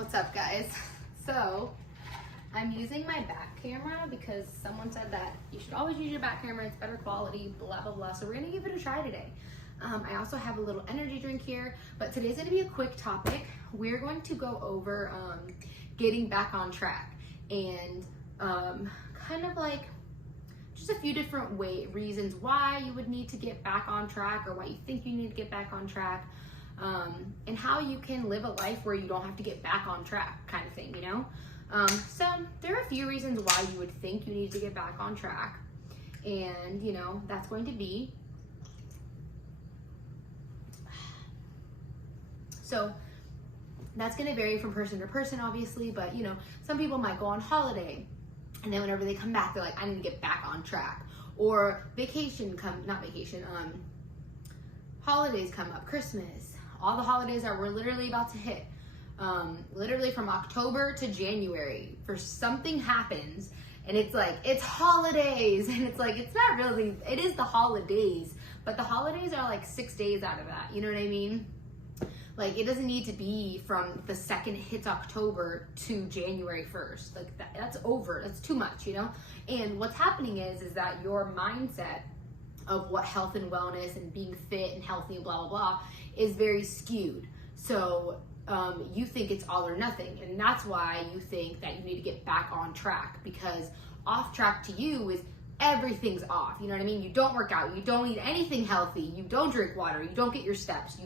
What's up, guys? So I'm using my back camera because someone said that you should always use your back camera, it's better quality, blah blah blah. So we're gonna give it a try today. I also have a little energy drink here, but today's gonna be a quick topic. We're going to go over getting back on track and kind of like just a few different reasons why you would need to get back on track, or why you think you need to get back on track, and how you can live a life where you don't have to get back on track, kind of thing, you know? So there are a few reasons why you would think you need to get back on track, and you know, that's going to be, so that's going to vary from person to person, obviously, but you know, some people might go on holiday and then whenever they come back, they're like, I need to get back on track. Or holidays come up, Christmas, all the holidays that we're literally about to hit. Literally from October to January, for something happens and it's like, it's holidays, and it's like, it's not really, it is the holidays, but the holidays are like 6 days out of that, you know what I mean? Like, it doesn't need to be from the second it hits October to January 1st. Like, that's over. That's too much, you know? And what's happening is that your mindset of what health and wellness and being fit and healthy and blah, blah, blah is very skewed. So you think it's all or nothing. And that's why you think that you need to get back on track, because off track to you is everything's off. You know what I mean? You don't work out. You don't eat anything healthy. You don't drink water. You don't get your steps.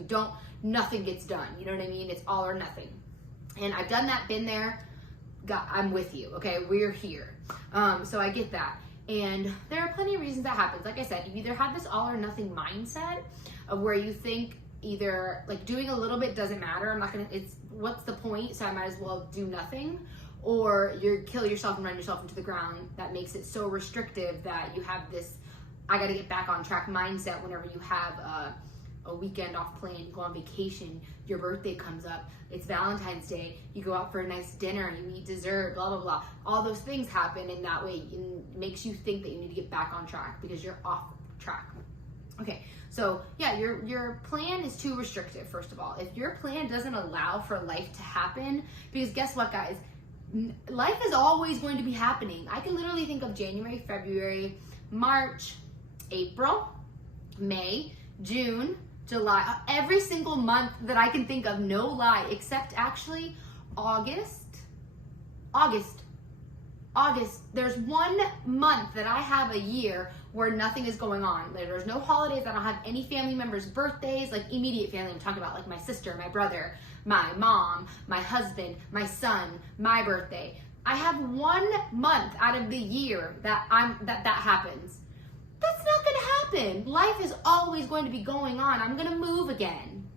Nothing gets done. You know what I mean? It's all or nothing. And I've done that, been there. I'm with you. Okay. We're here. So I get that. And there are plenty of reasons that happens. Like I said, you either have this all or nothing mindset of where you think either like doing a little bit doesn't matter. What's the point? So I might as well do nothing. Or you kill yourself and run yourself into the ground. That makes it so restrictive that you have this, I got to get back on track mindset whenever you have a weekend off plan, you go on vacation, your birthday comes up, it's Valentine's Day, you go out for a nice dinner, you eat dessert, blah, blah, blah. All those things happen, and that way it makes you think that you need to get back on track because you're off track. Okay, so yeah, your plan is too restrictive, first of all. If your plan doesn't allow for life to happen, because guess what, guys? Life is always going to be happening. I can literally think of January, February, March, April, May, June, July, every single month that I can think of, no lie, except actually August. There's 1 month that I have a year where nothing is going on. There's no holidays. I don't have any family members' birthdays, like immediate family. I'm talking about like my sister, my brother, my mom, my husband, my son, my birthday. I have 1 month out of the year that happens. That's not going to happen. Life is always going to be going on. I'm going to move again.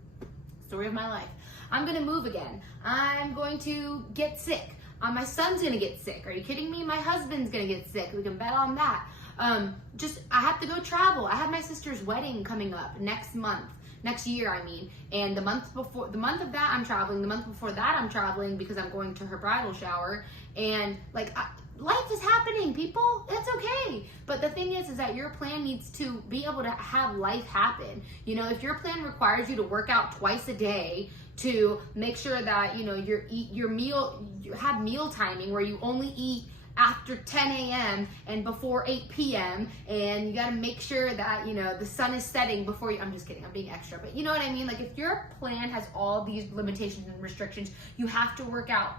Story of my life. I'm going to move again. I'm going to get sick. My son's going to get sick. Are you kidding me? My husband's going to get sick. We can bet on that. I have to go travel. I have my sister's wedding coming up next year, and the month of that I'm traveling. The month before that I'm traveling because I'm going to her bridal shower, and like, life is happening, people. That's okay. But the thing is that your plan needs to be able to have life happen. You know, if your plan requires you to work out twice a day to make sure that, you know, you have meal timing where you only eat after 10 a.m. and before 8 p.m. and you got to make sure that, you know, the sun is setting before you, I'm just kidding, I'm being extra, but you know what I mean? Like, if your plan has all these limitations and restrictions, you have to work out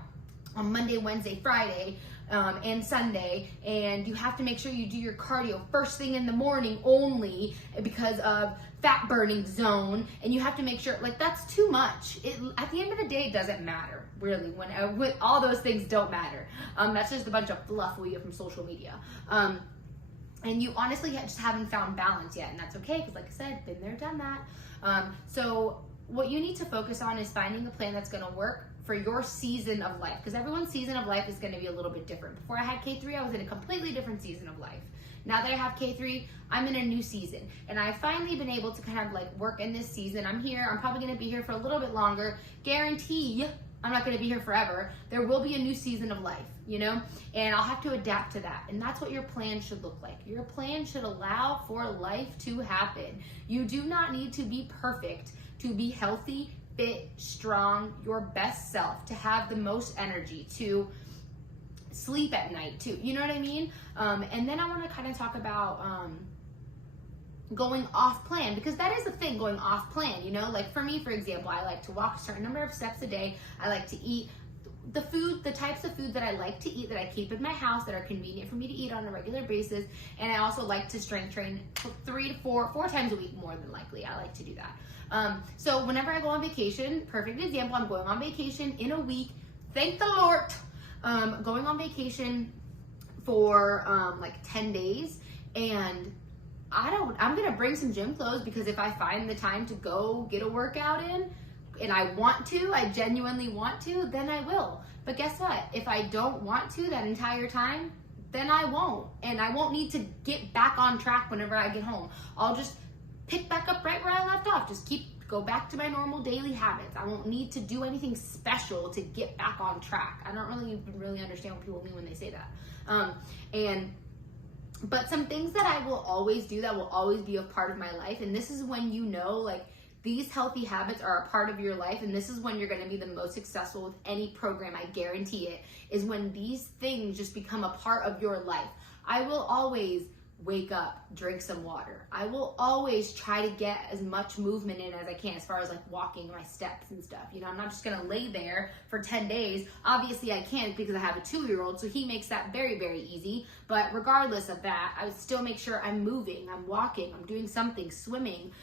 on Monday, Wednesday, Friday, and Sunday, and you have to make sure you do your cardio first thing in the morning only because of fat burning zone, and you have to make sure, like, that's too much. At the end of the day, it doesn't matter, really, when all those things don't matter. That's just a bunch of fluff we get from social media. And you honestly just haven't found balance yet, and that's okay, because like I said, been there, done that. So what you need to focus on is finding a plan that's going to work for your season of life, because everyone's season of life is going to be a little bit different. Before I had K3, I was in a completely different season of life. Now that I have K3, I'm in a new season, and I've finally been able to kind of like work in this season. I'm here. I'm probably going to be here for a little bit longer. Guarantee I'm not going to be here forever. There will be a new season of life, you know, and I'll have to adapt to that. And that's what your plan should look like. Your plan should allow for life to happen. You do not need to be perfect to be healthy, fit, strong, your best self, to have the most energy, to sleep at night too. You know what I mean? And then I want to kind of talk about going off plan, because that is the thing, going off plan. You know, like for me, for example, I like to walk a certain number of steps a day. I like to eat the types of food that I like to eat, that I keep in my house, that are convenient for me to eat on a regular basis. And I also like to strength train 3 to 4 times a week, more than likely. I like to do that. So whenever I go on vacation, perfect example, I'm going on vacation in a week. Thank the Lord. Going on vacation for like 10 days, and I'm gonna bring some gym clothes, because if I find the time to go get a workout in, and I genuinely want to, then I will. But guess what? If I don't want to that entire time, then I won't. And I won't need to get back on track whenever I get home. I'll just pick back up right where I left off. Just go back to my normal daily habits. I won't need to do anything special to get back on track. I don't really understand what people mean when they say that. But some things that I will always do, that will always be a part of my life, and this is when you know, like, these healthy habits are a part of your life, and this is when you're going to be the most successful with any program, I guarantee it, is when these things just become a part of your life. I will always wake up, drink some water. I will always try to get as much movement in as I can, as far as like walking, my steps and stuff. You know, I'm not just gonna lay there for 10 days. Obviously I can't, because I have a 2-year-old, so he makes that very, very easy. But regardless of that, I would still make sure I'm moving, I'm walking, I'm doing something, swimming.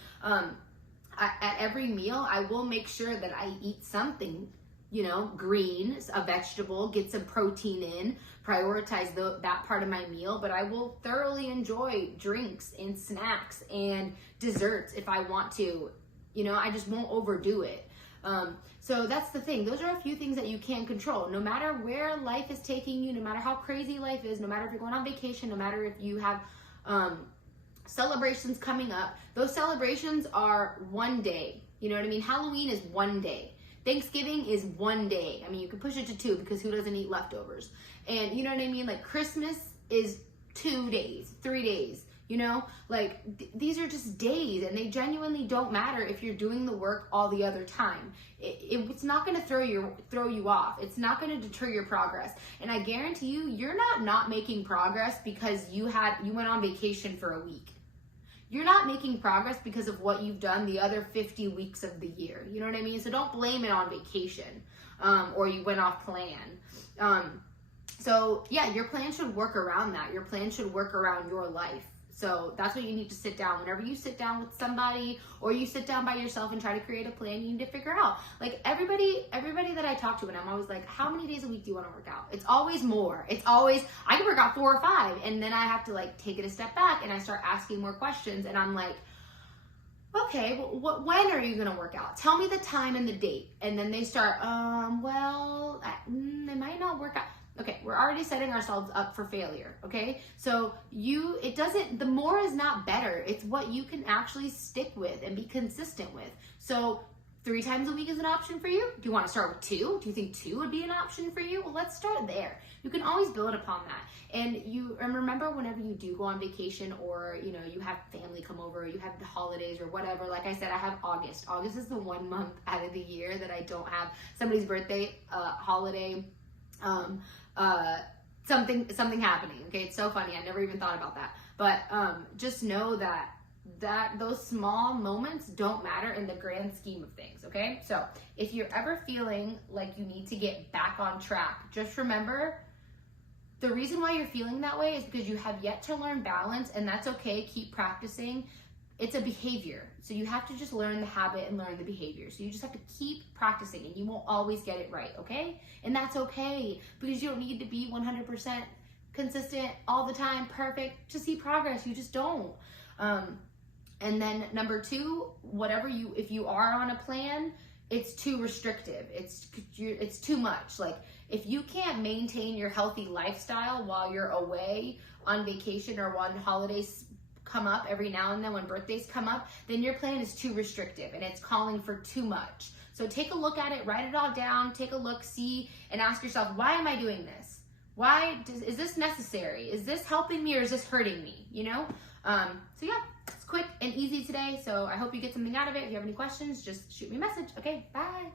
At every meal, I will make sure that I eat something, you know, green, a vegetable, get some protein in, prioritize that part of my meal. But I will thoroughly enjoy drinks and snacks and desserts if I want to. You know, I just won't overdo it. So that's the thing. Those are a few things that you can control. No matter where life is taking you, no matter how crazy life is, no matter if you're going on vacation, no matter if you have celebrations coming up, those celebrations are one day. You know what I mean? Halloween is one day. Thanksgiving is one day. I mean, you can push it to 2, because who doesn't eat leftovers? And you know what I mean? Like Christmas is 2 days, 3 days, you know? Like these are just days, and they genuinely don't matter if you're doing the work all the other time. It's not going to throw you off. It's not going to deter your progress. And I guarantee you, you're not making progress because you went on vacation for a week. You're not making progress because of what you've done the other 50 weeks of the year. You know what I mean? So don't blame it on vacation, or you went off plan. So yeah, your plan should work around that. Your plan should work around your life. So that's what you need to sit down. Whenever you sit down with somebody, or you sit down by yourself and try to create a plan, you need to figure out. Like everybody that I talk to, and I'm always like, how many days a week do you want to work out? It's always more. It's always, I can work out 4 or 5, and then I have to like take it a step back, and I start asking more questions, and I'm like, okay, well, when are you going to work out? Tell me the time and the date. And then they start, it might not work out. Okay, we're already setting ourselves up for failure, okay? So the more is not better. It's what you can actually stick with and be consistent with. So 3 times a week is an option for you? Do you want to start with 2? Do you think 2 would be an option for you? Well, let's start there. You can always build upon that. And remember, whenever you do go on vacation, or, you know, you have family come over, you have the holidays or whatever, like I said, I have August. August is the 1 month out of the year that I don't have somebody's birthday, holiday, something happening. Okay, it's so funny. I never even thought about that. But just know that those small moments don't matter in the grand scheme of things. Okay, so if you're ever feeling like you need to get back on track, just remember, the reason why you're feeling that way is because you have yet to learn balance, and that's okay. Keep practicing. It's a behavior. So you have to just learn the habit and learn the behavior. So you just have to keep practicing, and you won't always get it right, okay? And that's okay, because you don't need to be 100% consistent all the time, perfect, to see progress. You just don't. And then number 2, if you are on a plan, it's too restrictive. It's too much. Like, if you can't maintain your healthy lifestyle while you're away on vacation, or when holidays come up every now and then, when birthdays come up, then your plan is too restrictive and it's calling for too much. So take a look at it, write it all down, take a look, see, and ask yourself, why am I doing this? Is this necessary? Is this helping me, or is this hurting me? You know? So yeah, that's quick and easy today, so I hope you get something out of it. If you have any questions, just shoot me a message. Okay, bye.